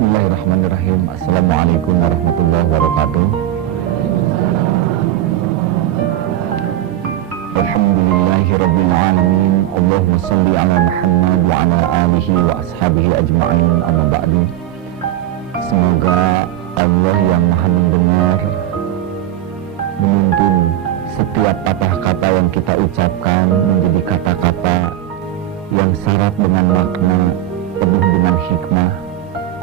Bismillahirrahmanirrahim. Assalamualaikum warahmatullahi wabarakatuh. Alhamdulillahirabbil alamin. Allahumma shalli ala Muhammad wa ala alihi wa ashabihi ajma'in. Amma ba'du. Semoga Allah yang Maha mendengar menuntun setiap patah kata yang kita ucapkan menjadi kata-kata yang syarat dengan makna, penuh dengan hikmah,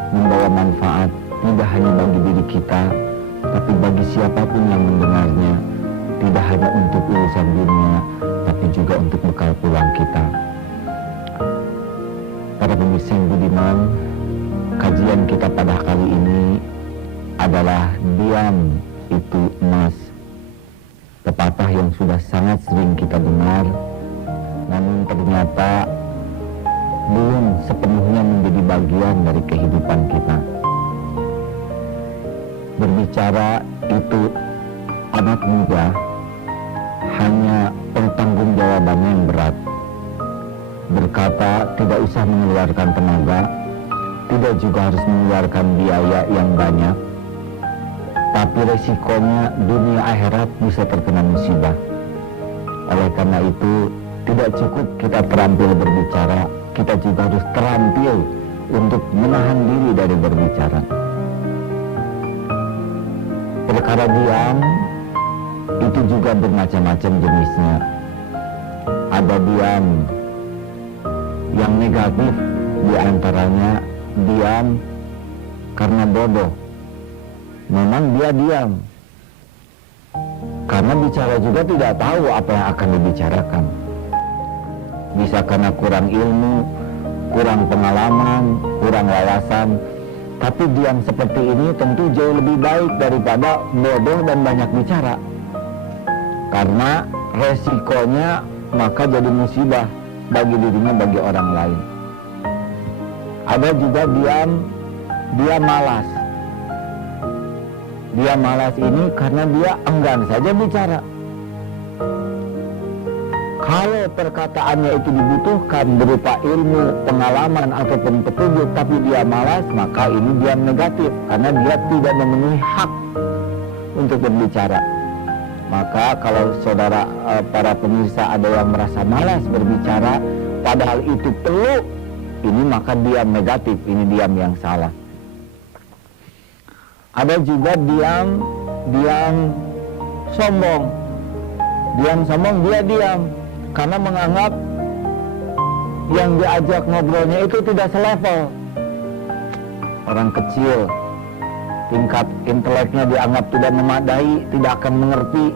membawa manfaat tidak hanya bagi diri kita, tapi bagi siapapun yang mendengarnya, tidak hanya untuk urusan dunia, tapi juga untuk bekal pulang kita. Para pemirsa yang budiman, kajian kita pada kali ini adalah diam itu emas. Pepatah yang sudah sangat sering kita dengar, namun ternyata belum sepenuhnya menjadi bagian dari kehidupan kita. Berbicara itu amat mudah, hanya pertanggungjawabannya yang berat. Berkata tidak usah mengeluarkan tenaga, tidak juga harus mengeluarkan biaya yang banyak, tapi resikonya dunia akhirat bisa terkena musibah. Oleh karena itu, tidak cukup kita terampil berbicara, kita juga harus terampil untuk menahan diri dari berbicara. Perkara diam itu juga bermacam-macam jenisnya. Ada diam yang negatif, diantaranya diam karena bodoh. Memang dia diam karena bicara juga tidak tahu apa yang akan dibicarakan. Bisa karena kurang ilmu, kurang pengalaman, kurang wawasan. Tapi diam seperti ini tentu jauh lebih baik daripada bodoh dan banyak bicara. Karena resikonya maka jadi musibah bagi dirinya, bagi orang lain. Ada juga dia malas. Dia malas ini karena dia enggan saja bicara. Kalau perkataannya itu dibutuhkan berupa ilmu, pengalaman, ataupun petunjuk, tapi dia malas, maka ini diam negatif, karena dia tidak memenuhi hak untuk berbicara. Maka kalau saudara, para pemirsa ada yang merasa malas berbicara, padahal itu perlu, ini maka diam negatif, ini diam yang salah. Ada juga diam sombong. Diam sombong, dia diam karena menganggap yang diajak ngobrolnya itu tidak selevel. Orang kecil, tingkat inteleknya dianggap tidak memadai, tidak akan mengerti.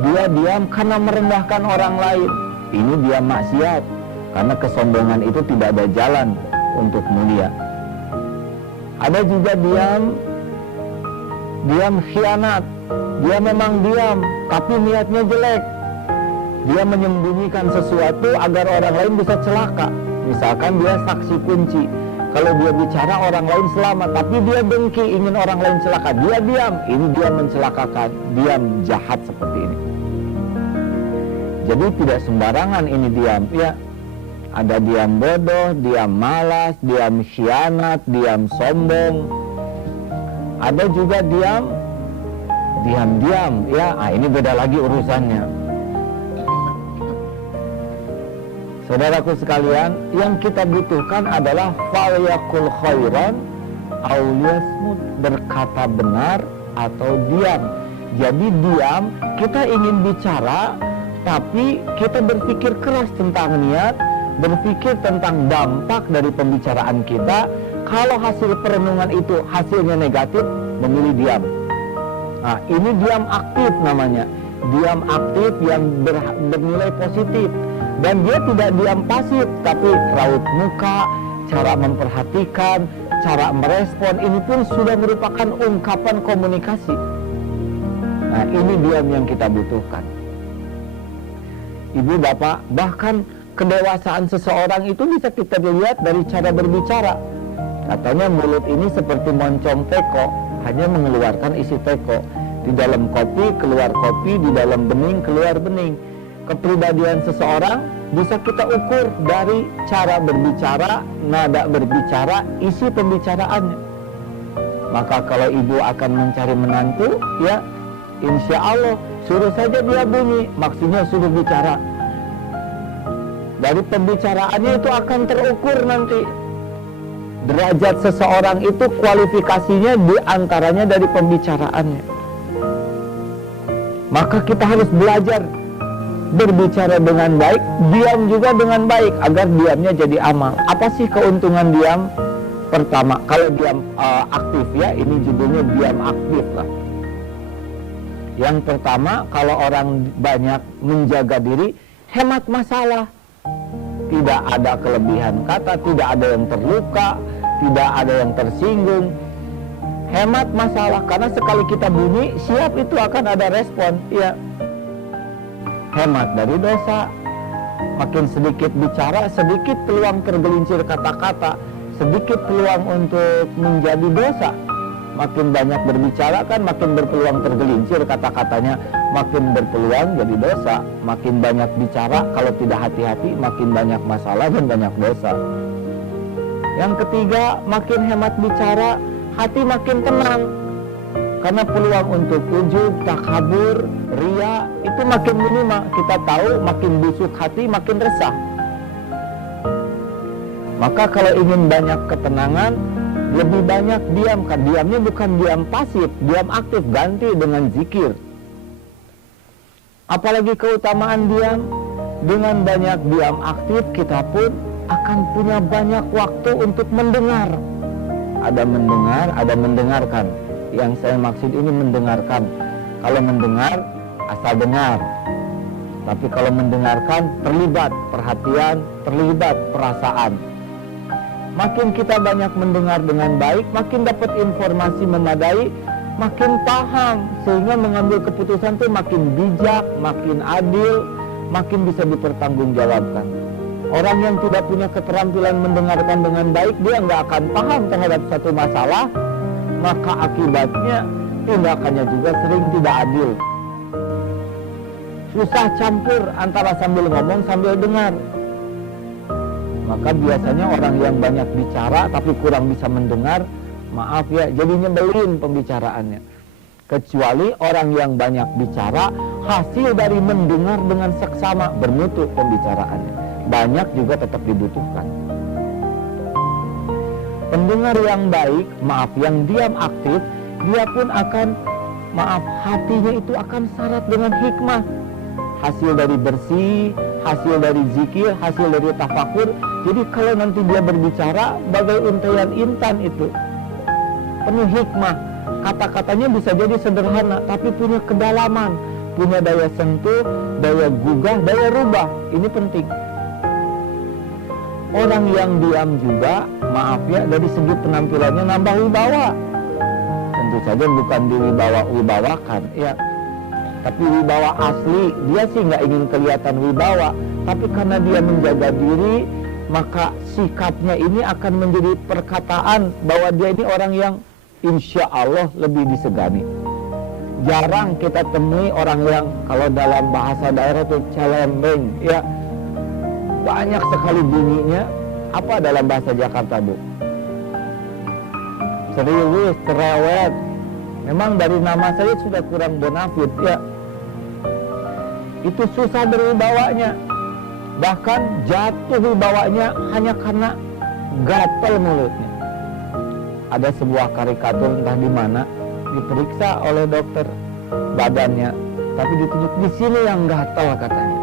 Dia diam karena merendahkan orang lain. Ini dia maksiat, karena kesombongan itu tidak ada jalan untuk mulia. Ada juga diam khianat. Dia memang diam, tapi niatnya jelek. Dia menyembunyikan sesuatu agar orang lain bisa celaka. Misalkan dia saksi kunci. Kalau dia bicara orang lain selamat, tapi dia dengki ingin orang lain celaka. Dia diam, ini dia mencelakakan. Diam jahat seperti ini. Jadi tidak sembarangan ini diam. Ya, ada diam bodoh, diam malas, diam khianat, diam sombong. Ada juga diam, ya, ini beda lagi urusannya. Saudaraku sekalian, yang kita butuhkan adalah falyaqul khairan aw liyasmut, berkata benar atau diam. Jadi diam, kita ingin bicara, tapi kita berpikir keras tentang niat, berpikir tentang dampak dari pembicaraan kita. Kalau hasil perenungan itu hasilnya negatif, memilih diam. Nah, ini diam aktif namanya. Diam aktif yang bernilai positif. Dan dia tidak diam pasif, tapi raut muka, cara memperhatikan, cara merespon, ini pun sudah merupakan ungkapan komunikasi. Nah, ini diam yang kita butuhkan. Ibu, bapak, bahkan kedewasaan seseorang itu bisa kita lihat dari cara berbicara. Katanya mulut ini seperti moncong teko, hanya mengeluarkan isi teko. Di dalam kopi keluar kopi, di dalam bening keluar bening. kepribadian seseorang bisa kita ukur dari cara berbicara, nada berbicara, isi pembicaraannya. Maka kalau ibu akan mencari menantu, ya insya Allah suruh saja dia bunyi, maksudnya suruh bicara. Dari pembicaraannya itu akan terukur nanti. Derajat seseorang itu kualifikasinya diantaranya dari pembicaraannya. Maka kita harus belajar berbicara dengan baik, diam juga dengan baik agar diamnya jadi amal. Apa sih keuntungan diam? Pertama, kalau diam aktif ya, ini judulnya diam aktif lah. Yang pertama, kalau orang banyak menjaga diri, hemat masalah. Tidak ada kelebihan kata, tidak ada yang terluka, tidak ada yang tersinggung. Hemat masalah, karena sekali kita bunyi, siap itu akan ada respon. Ya, hemat dari dosa. Makin sedikit bicara, sedikit peluang tergelincir kata-kata, sedikit peluang untuk menjadi dosa. Makin banyak berbicara kan makin berpeluang tergelincir kata-katanya, makin berpeluang jadi dosa. Makin banyak bicara, kalau tidak hati-hati makin banyak masalah dan banyak dosa. Yang ketiga, makin hemat bicara, hati makin tenang. Karena peluang untuk ujub, takabur, ria itu makin minimal. Kita tahu makin busuk hati makin resah. Maka kalau ingin banyak ketenangan, lebih banyak diam. Kan diamnya bukan diam pasif, diam aktif, ganti dengan zikir. Apalagi keutamaan diam, dengan banyak diam aktif kita pun akan punya banyak waktu untuk mendengar. Ada mendengar, ada mendengarkan. Yang saya maksud ini mendengarkan. Kalau mendengar, asal dengar. Tapi kalau mendengarkan, terlibat perhatian, terlibat perasaan. Makin kita banyak mendengar dengan baik, makin dapat informasi memadai, makin paham, sehingga mengambil keputusan itu makin bijak, makin adil, makin bisa dipertanggungjawabkan. Orang yang tidak punya keterampilan mendengarkan dengan baik, dia nggak akan paham terhadap satu masalah, maka akibatnya tindakannya juga sering tidak adil. Susah campur antara sambil ngomong sambil dengar. Maka biasanya orang yang banyak bicara tapi kurang bisa mendengar, maaf ya, jadi nyebelin pembicaraannya. Kecuali orang yang banyak bicara, hasil dari mendengar dengan seksama, bermutu pembicaraannya. Banyak juga tetap dibutuhkan. Pendengar yang baik, maaf, yang diam aktif, dia pun akan, maaf, hatinya itu akan syarat dengan hikmah. Hasil dari bersih, hasil dari zikir, hasil dari tafakur. Jadi kalau nanti dia berbicara, bagai untaian intan itu, penuh hikmah. Kata-katanya bisa jadi sederhana, tapi punya kedalaman, punya daya sentuh, daya gugah, daya rubah. Ini penting. Orang yang diam juga, maaf ya, dari segi penampilannya nambah wibawa. Tentu saja bukan diwibawakan, ya. Tapi wibawa asli, dia sih nggak ingin kelihatan wibawa. Tapi karena dia menjaga diri, maka sikapnya ini akan menjadi perkataan bahwa dia ini orang yang insya Allah lebih disegani. Jarang kita temui orang yang kalau dalam bahasa daerah itu celembeng, ya. Banyak sekali bunyinya. Apa dalam bahasa Jakarta, Bu? Serius, cerewet. Memang dari nama saya sudah kurang bonafit, ya. Itu susah berwibawanya. Bahkan jatuh wibawanya hanya karena gatal mulutnya. Ada sebuah karikatur entah di mana, diperiksa oleh dokter badannya, tapi ditunjuk di sini yang gatal katanya.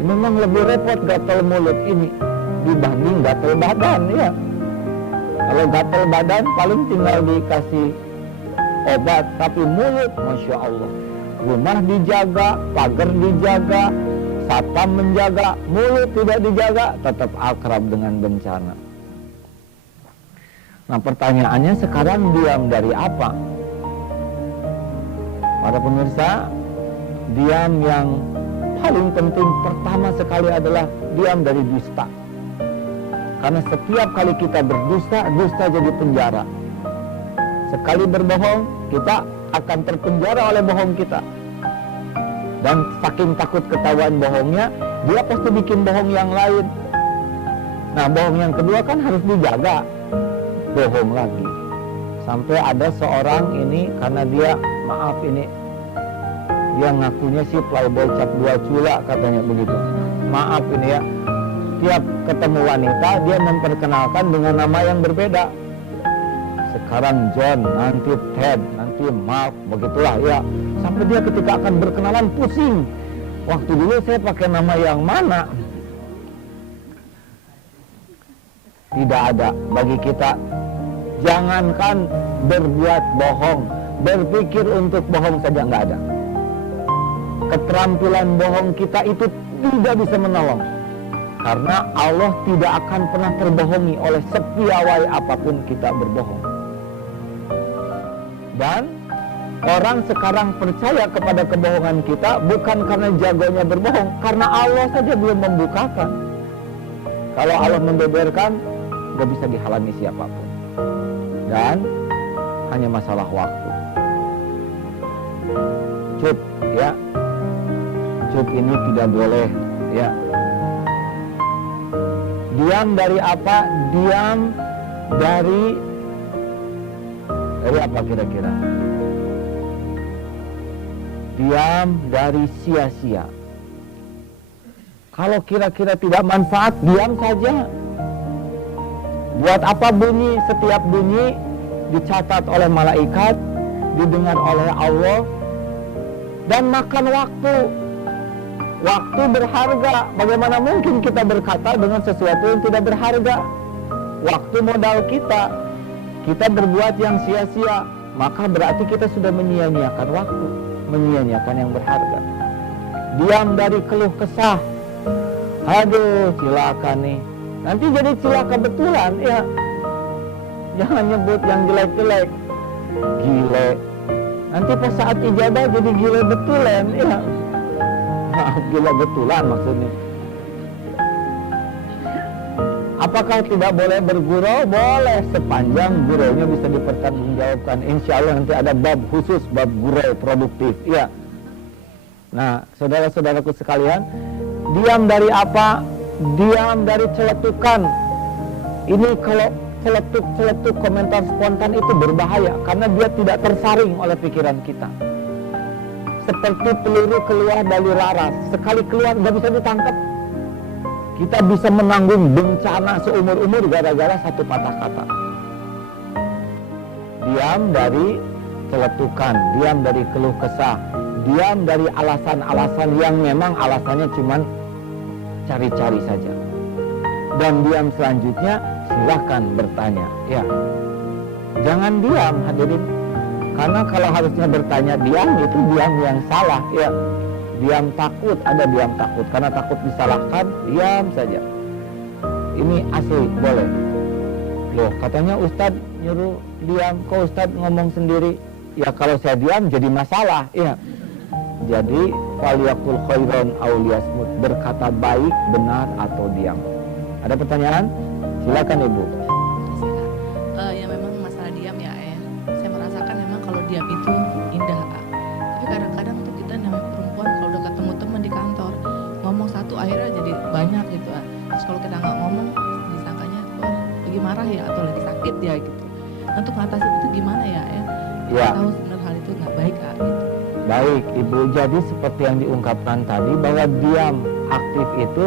Ini memang lebih repot gatal mulut ini dibanding gatal badan, ya. Kalau gatal badan paling tinggal dikasih obat, tapi mulut, Masya Allah, rumah dijaga, pagar dijaga, satpam menjaga, mulut tidak dijaga, tetap akrab dengan bencana. Nah, pertanyaannya sekarang diam dari apa? Para pemirsa, diam yang paling penting pertama sekali adalah diam dari dusta. Karena setiap kali kita berdusta, dusta jadi penjara. Sekali berbohong, kita akan terpenjara oleh bohong kita. Dan saking takut ketahuan bohongnya, dia pasti bikin bohong yang lain. Nah, bohong yang kedua kan harus dijaga. Bohong lagi. Sampai ada seorang ini, karena dia, maaf ini, dia ngakunya sih playboy cap 2 cula katanya begitu. Maaf ini ya, tiap ketemu wanita dia memperkenalkan dengan nama yang berbeda. Sekarang John, nanti Ted, nanti Mark, begitulah ya. Sampai dia ketika akan berkenalan pusing. Waktu dulu saya pakai nama yang mana? Tidak ada bagi kita. Jangankan berbuat bohong, berpikir untuk bohong saja nggak ada. Keterampilan bohong kita itu tidak bisa menolong. Karena Allah tidak akan pernah terbohongi oleh sepiawai apapun kita berbohong. Dan orang sekarang percaya kepada kebohongan kita bukan karena jagonya berbohong, karena Allah saja belum membukakan. Kalau Allah membeberkan, gak bisa dihalangi siapapun. Dan hanya masalah waktu. Cup, ya. Cup ini tidak boleh, ya. Diam dari apa? Diam dari apa kira-kira? Diam dari sia-sia. Kalau kira-kira tidak manfaat, diam saja. Buat apa bunyi? Setiap bunyi dicatat oleh malaikat, didengar oleh Allah, dan makan waktu. Waktu berharga. Bagaimana mungkin kita berkata dengan sesuatu yang tidak berharga? Waktu modal kita. Kita berbuat yang sia-sia, maka berarti kita sudah menyia-nyiakan waktu, menyia-nyiakan yang berharga. Diam dari keluh kesah. Aduh, cilaka nih. Nanti jadi cilaka betulan, ya. Jangan nyebut yang jelek-jelek. Gile. Nanti pas saat ijabah jadi gile betulan, ya. Maaf, gila betulan maksudnya. Apakah tidak boleh bergurau? Boleh, sepanjang guraunya bisa dipertanggungjawabkan. Insya Allah nanti ada bab khusus, bab gurau produktif. Ya. Nah, saudara-saudaraku sekalian, diam dari apa? Diam dari celetukan. Ini kalau celetuk-celetuk komentar spontan itu berbahaya, karena dia tidak tersaring oleh pikiran kita. Seperti peluru keluar dari laras, sekali keluar nggak bisa ditangkap. Kita bisa menanggung bencana seumur-umur gara-gara satu patah kata. Diam dari celetukan, diam dari keluh kesah, diam dari alasan-alasan yang memang alasannya cuma cari-cari saja. Dan diam selanjutnya silahkan bertanya. Ya, jangan diam hadirin. Karena kalau harusnya bertanya diam, itu diam yang salah. Ya. Diam takut, ada diam takut. Karena takut disalahkan, diam saja. Ini asli, boleh. Loh, katanya Ustadz nyuruh diam, kok Ustadz ngomong sendiri? Ya kalau saya diam jadi masalah. Ya. Jadi, faliyakul khairan aw liyasmut, berkata baik, benar, atau diam. Ada pertanyaan? Silakan Ibu. Ya memang masalah diam ya, saya merasakan memang kalau diam itu indah, tapi kadang-kadang tuh kita namanya perempuan kalau udah ketemu teman di kantor ngomong satu akhirnya jadi banyak gitu. Terus kalau kita nggak ngomong disangkanya wah lagi marah ya atau lagi sakit ya gitu. Untuk mengatasi itu gimana ya? Ya. Tahu sebenarnya hal itu nggak baik gitu. Baik Ibu, jadi seperti yang diungkapkan tadi bahwa diam aktif itu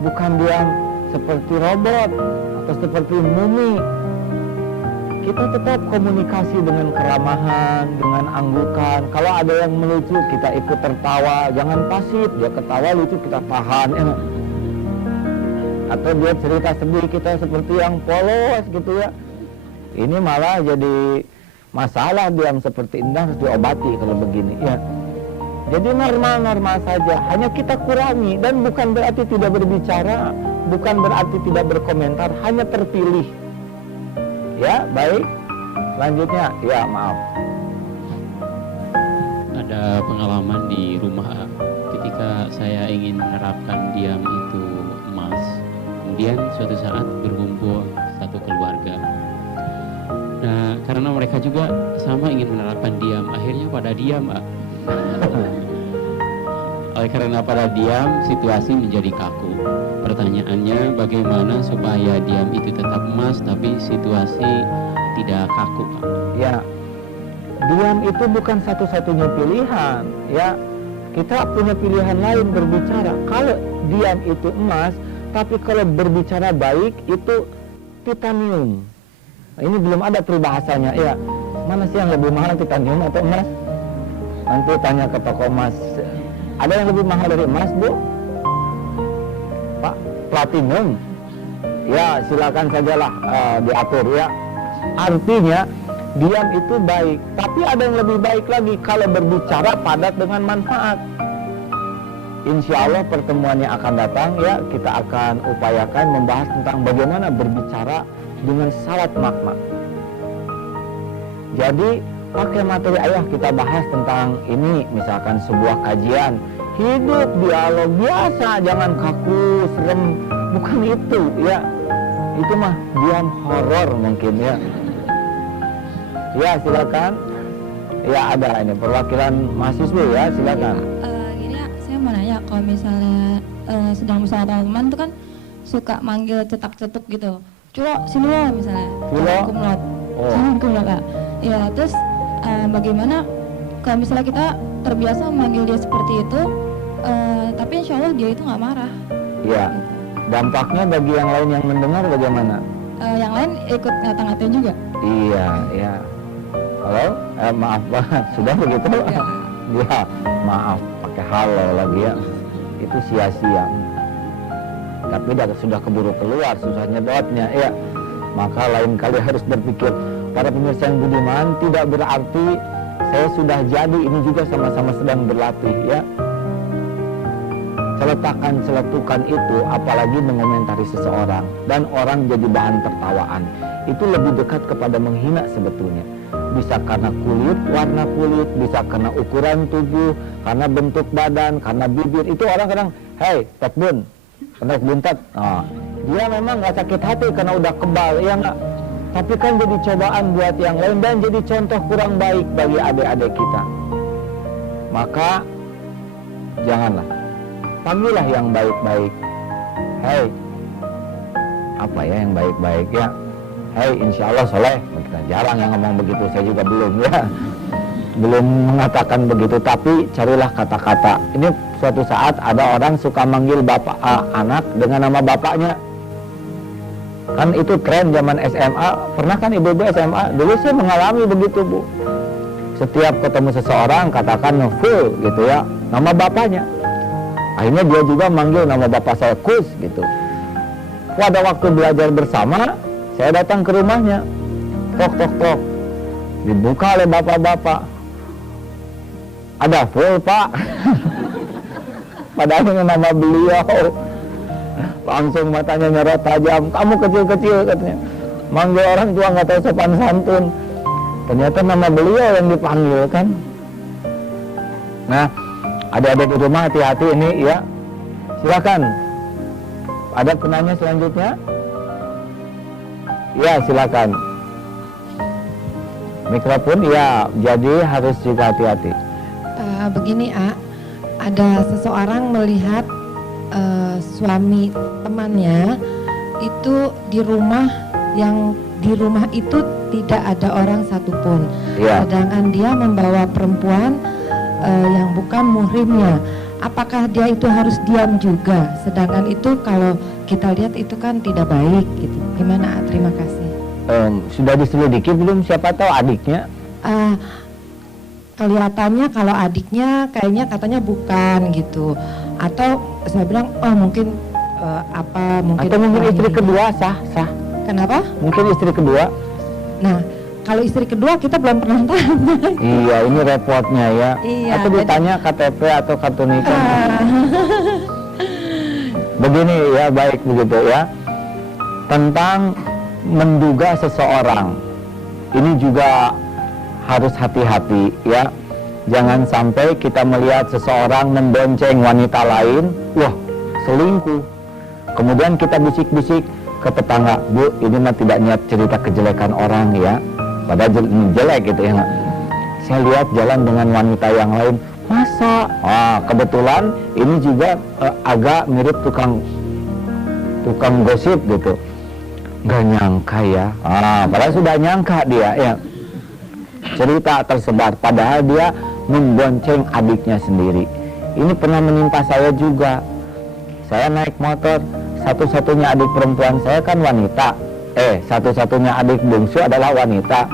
bukan diam seperti robot atau seperti mumi. Kita tetap komunikasi dengan keramahan, dengan anggukan. Kalau ada yang melucu, kita ikut tertawa. Jangan pasif, dia ketawa lucu, kita tahan. Atau dia cerita sedih, kita seperti yang polos gitu ya. Ini malah jadi masalah, diam seperti indah harus diobati kalau begini. Ya. Jadi normal-normal saja, hanya kita kurangi. Dan bukan berarti tidak berbicara, bukan berarti tidak berkomentar, hanya terpilih. Ya, baik. Selanjutnya, ya maaf. Ada pengalaman di rumah ketika saya ingin menerapkan diam itu emas. Kemudian suatu saat berkumpul satu keluarga. Nah, karena mereka juga sama ingin menerapkan diam, akhirnya pada diam, Oleh karena pada diam, situasi menjadi kaku. Pertanyaannya, bagaimana supaya diam itu tetap emas tapi situasi tidak kaku, Pak? Ya, diam itu bukan satu-satunya pilihan. Ya, kita punya pilihan lain berbicara. Kalau diam itu emas, tapi kalau berbicara baik itu titanium. Nah, ini belum ada peribahasanya. Ya, mana sih yang lebih mahal, titanium atau emas? Nanti tanya ke toko emas. Ada yang lebih mahal dari emas, Bu? Pak, platinum. Ya, silakan sajalah diatur ya. Artinya diam itu baik, tapi ada yang lebih baik lagi kalau berbicara padat dengan manfaat. Insya Allah pertemuan yang akan datang ya, kita akan upayakan membahas tentang bagaimana berbicara dengan syarat makna. Jadi pakai materi ayah kita bahas tentang ini, misalkan sebuah kajian hidup dialog biasa, jangan kaku serem, bukan itu ya, itu mah diam horor mungkin ya. Ya silakan, ya ada ini perwakilan mahasiswa ya, silakan. Gini ya, saya mau nanya, kalau misalnya sedang bersama teman-teman tuh kan suka manggil cetak-cetuk gitu, Culo, sini lo misalnya, Culo? kumlot, Oh. kumlot Kak. Ya terus bagaimana kalau misalnya kita terbiasa memanggil dia seperti itu, tapi insya Allah dia itu nggak marah. Ya, dampaknya bagi yang lain yang mendengar bagaimana? Yang lain ikut ngata-ngatain juga. Iya, ya. Halo, maaf banget, sudah begitu? Ya, maaf, pakai halo lagi ya. Itu sia-sia. Tapi sudah keburu keluar, susah nyedotnya, ya. Maka lain kali harus berpikir, para pemirsa yang budiman, tidak berarti saya sudah jadi, ini juga sama-sama sedang berlatih, ya. Celetakan-celetukan itu, apalagi mengomentari seseorang, dan orang jadi bahan tertawaan, itu lebih dekat kepada menghina sebetulnya. Bisa karena kulit, warna kulit, bisa karena ukuran tubuh, karena bentuk badan, karena bibir. Itu orang kadang, hei, tekbun, kena buntat. Nah, dia memang nggak sakit hati karena udah kebal, ya nggak? Tapi kan jadi cobaan buat yang lain dan jadi contoh kurang baik bagi adik-adik kita. Maka janganlah, panggillah yang baik-baik. Hei, apa ya yang baik-baik ya? Hei, insya Allah soleh. Kita jarang yang ngomong begitu, saya juga belum ya. Belum mengatakan begitu, tapi carilah kata-kata. Ini suatu saat ada orang suka manggil bapak anak dengan nama bapaknya. Kan itu tren zaman SMA. Pernah kan ibu-ibu SMA? Dulu saya mengalami begitu, Bu. Setiap ketemu seseorang katakan full gitu ya, nama bapaknya. Akhirnya dia juga manggil nama bapak saya Kus gitu. Pada waktu belajar bersama, saya datang ke rumahnya. Tok tok tok. Dibuka oleh bapak-bapak. Ada full, Pak. Padahal dengan nama beliau. Langsung matanya nyorot tajam. Kamu kecil-kecil katanya. Manggil orang tua nggak tahu sopan santun. Ternyata nama beliau yang dipanggil kan. Nah, adik-adik di rumah hati-hati ini ya. Silakan. Ada penanya selanjutnya? Ya, silakan. Mikrofon ya, jadi harus juga hati-hati. Begini, ada seseorang melihat suami temannya itu di rumah itu tidak ada orang satupun. Ya. Sedangkan dia membawa perempuan yang bukan muhrimnya. Apakah dia itu harus diam juga? Sedangkan itu kalau kita lihat itu kan tidak baik gitu. Gimana? Terima kasih. Sudah diselidiki belum? Siapa tahu adiknya? Kelihatannya kalau adiknya kayaknya katanya bukan gitu. Atau saya bilang mungkin mungkin Atau mungkin istri kedua sah. Kenapa? Mungkin istri kedua. Nah, kalau istri kedua kita belum pernah tanya. Iya, ini repotnya ya. Iya, atau ditanya KTP atau kartu nikah. Begini ya, baik begitu ya. Tentang menduga seseorang, ini juga harus hati-hati ya. Jangan sampai kita melihat seseorang membonceng wanita lain, wah selingkuh. Kemudian kita bisik-bisik ke tetangga, Bu, ini mah tidak niat cerita kejelekan orang ya. Padahal jelek gitu ya. Saya lihat jalan dengan wanita yang lain, Masa? Kebetulan ini juga agak mirip tukang gosip gitu. Nggak nyangka ya. Padahal sudah nyangka dia ya. Cerita tersebar, padahal dia membonceng adiknya sendiri. Ini pernah menimpa saya juga. Saya naik motor, satu-satunya adik perempuan saya kan wanita. Satu-satunya adik bungsu adalah wanita.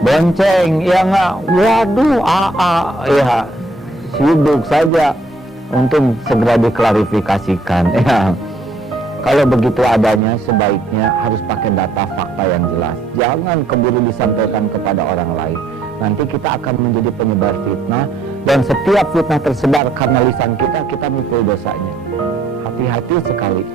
Bonceng, ya nggak? Waduh, ya sibuk saja. Untung segera diklarifikasikan. Ya. Kalau begitu adanya, sebaiknya harus pakai data fakta yang jelas. Jangan keburu disampaikan kepada orang lain. Nanti kita akan menjadi penyebar fitnah, dan setiap fitnah tersebar karena lisan kita mikul dosanya. Hati-hati sekali.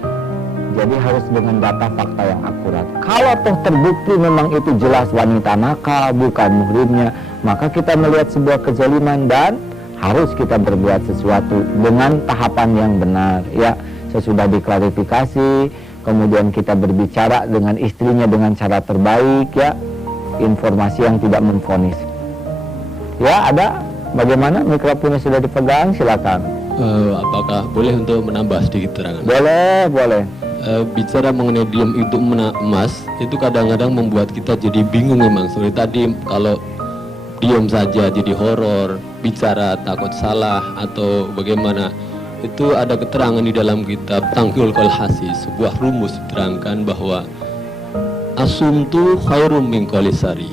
Jadi harus dengan data fakta yang akurat. Kalau toh terbukti memang itu jelas wanita nakal, bukan muhrimnya, maka kita melihat sebuah kezaliman dan harus kita berbuat sesuatu dengan tahapan yang benar. Ya, sesudah diklarifikasi, kemudian kita berbicara dengan istrinya dengan cara terbaik, ya, informasi yang tidak memvonis. Ya, ada. Bagaimana mikrofonnya sudah dipegang? Silakan. Apakah boleh untuk menambah sedikit terangan? Boleh. Bicara mengenai diam itu emas, itu kadang-kadang membuat kita jadi bingung memang. Seperti tadi, kalau diam saja jadi horor, bicara takut salah atau bagaimana. Itu ada keterangan di dalam kitab Tanqihul Qalhasi, sebuah rumus diterangkan bahwa asumtu khairum min qolisari.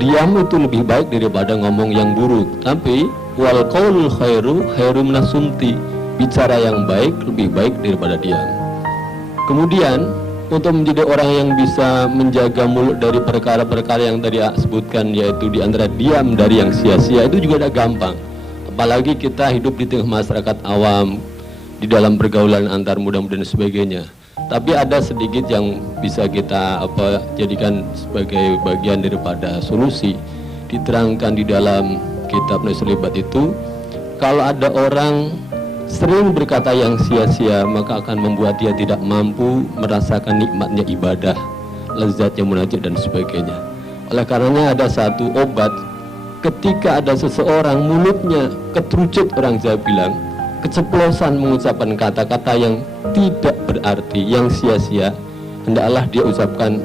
Diam itu lebih baik daripada ngomong yang buruk. Tapi wal qaulul khairu minasumti. Bicara yang baik lebih baik daripada diam. Kemudian untuk menjadi orang yang bisa menjaga mulut dari perkara-perkara yang tadi sebutkan, yaitu di antara diam dari yang sia-sia, itu juga tidak gampang. Apalagi kita hidup di tengah masyarakat awam, di dalam pergaulan antar muda-muda dan sebagainya. Tapi ada sedikit yang bisa kita jadikan sebagai bagian daripada solusi. Diterangkan di dalam kitab Nuslibat itu, kalau ada orang sering berkata yang sia-sia, maka akan membuat dia tidak mampu merasakan nikmatnya ibadah, lezatnya munajat dan sebagainya. Oleh karenanya ada satu obat, ketika ada seseorang mulutnya keterucut, orang Jawa bilang, keceplosan mengucapkan kata-kata yang tidak berarti, yang sia-sia, hendaklah dia ucapkan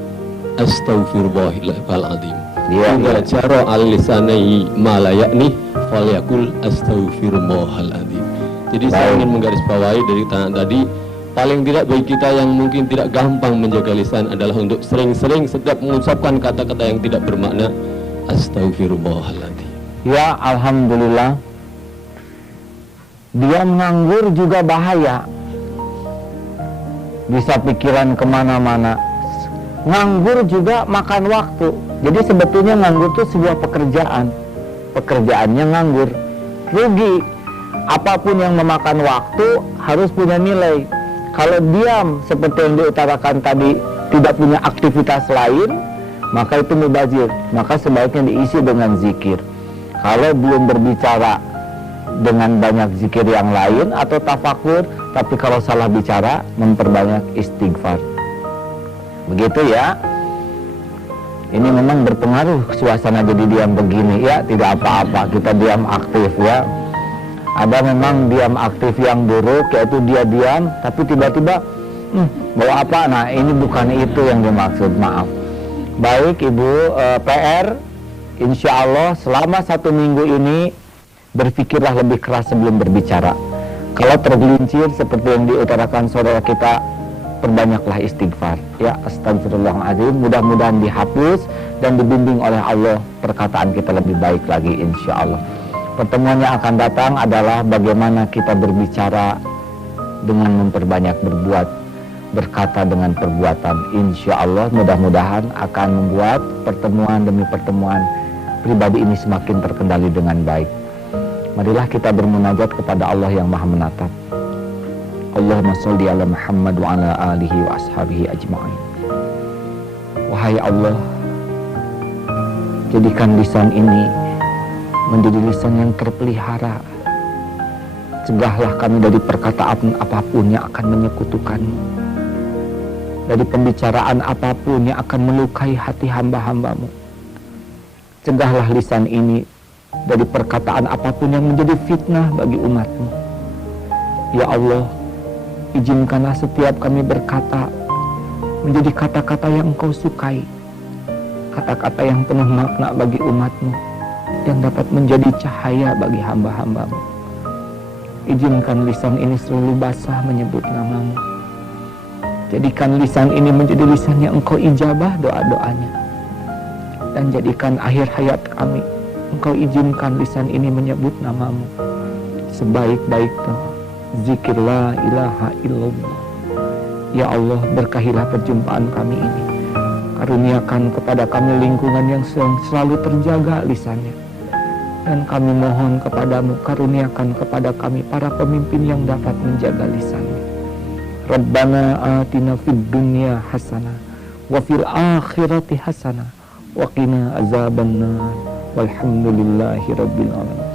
astaghfirullahaladzim. Idza jara al-lisanai ma la ya'ni falyakul astaghfirullahaladzim. Jadi saya ingin menggarisbawahi dari tangan tadi, paling tidak bagi kita yang mungkin tidak gampang menjaga lisan adalah untuk sering-sering setiap mengucapkan kata-kata yang tidak bermakna, astaghfirullahaladzim. Ya, alhamdulillah. Dia nganggur juga bahaya. Bisa pikiran kemana-mana. Nganggur juga makan waktu. Jadi sebetulnya nganggur itu sebuah pekerjaan. Pekerjaannya nganggur, rugi. Apapun yang memakan waktu harus punya nilai. Kalau diam seperti yang diutarakan tadi, tidak punya aktivitas lain, maka itu mubazir. Maka sebaiknya diisi dengan zikir. Kalau belum berbicara dengan banyak zikir yang lain atau tafakur, tapi kalau salah bicara, memperbanyak istighfar. Begitu ya. Ini memang berpengaruh suasana jadi diam begini ya, tidak apa-apa kita diam aktif ya. Ada memang diam aktif yang buruk, yaitu dia diam tapi tiba-tiba bawa apa? Nah, ini bukan itu yang dimaksud, maaf. Baik Ibu, PR insya Allah selama 1 minggu ini berpikirlah lebih keras sebelum berbicara. Kalau tergelincir seperti yang diutarakan saudara kita, perbanyaklah istighfar. Ya, astagfirullahaladzim. Mudah-mudahan dihapus dan dibimbing oleh Allah perkataan kita lebih baik lagi insya Allah. Pertemuan yang akan datang adalah bagaimana kita berbicara dengan memperbanyak berbuat, berkata dengan perbuatan. Insya Allah mudah-mudahan akan membuat pertemuan demi pertemuan pribadi ini semakin terkendali dengan baik. Marilah kita bermunajat kepada Allah yang Maha Menatap. Allahumma sholli ala Muhammad wa ala alihi wa ashabihi ajma'in. Wahai Allah, jadikan lisan ini menjadi lisan yang terpelihara. Cegahlah kami dari perkataan apapun yang akan menyekutukanmu, dari pembicaraan apapun yang akan melukai hati hamba-hambamu. Cegahlah lisan ini dari perkataan apapun yang menjadi fitnah bagi umat-Mu. Ya Allah, izinkanlah setiap kami berkata menjadi kata-kata yang Engkau sukai, kata-kata yang penuh makna bagi umat-Mu, yang dapat menjadi cahaya bagi hamba-hamba-Mu. Izinkan lisan ini selalu basah menyebut nama-Mu. Jadikan lisan ini menjadi lisan yang Engkau ijabah doa-doanya. Dan jadikan akhir hayat kami, Engkau izinkan lisan ini menyebut nama-Mu. Sebaik-baiknya zikir la ilaha illallah. Ya Allah, berkahilah perjumpaan kami ini. Karuniakan kepada kami lingkungan yang selalu terjaga lisannya. Dan kami mohon kepadamu, karuniakan kepada kami para pemimpin yang dapat menjaga lisannya. Rabbana atina fid dunya hasanah wa fil akhirati hasanah wa qina azabannar walhamdulillahi rabbil alamin.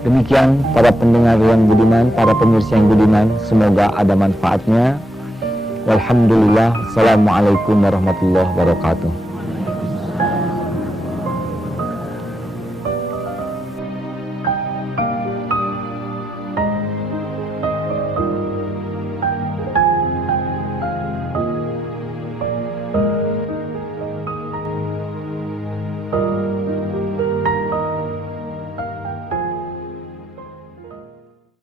Demikian para pendengar yang budiman, para pemirsa yang budiman, semoga ada manfaatnya. Walhamdulillah. Assalamualaikum warahmatullahi wabarakatuh.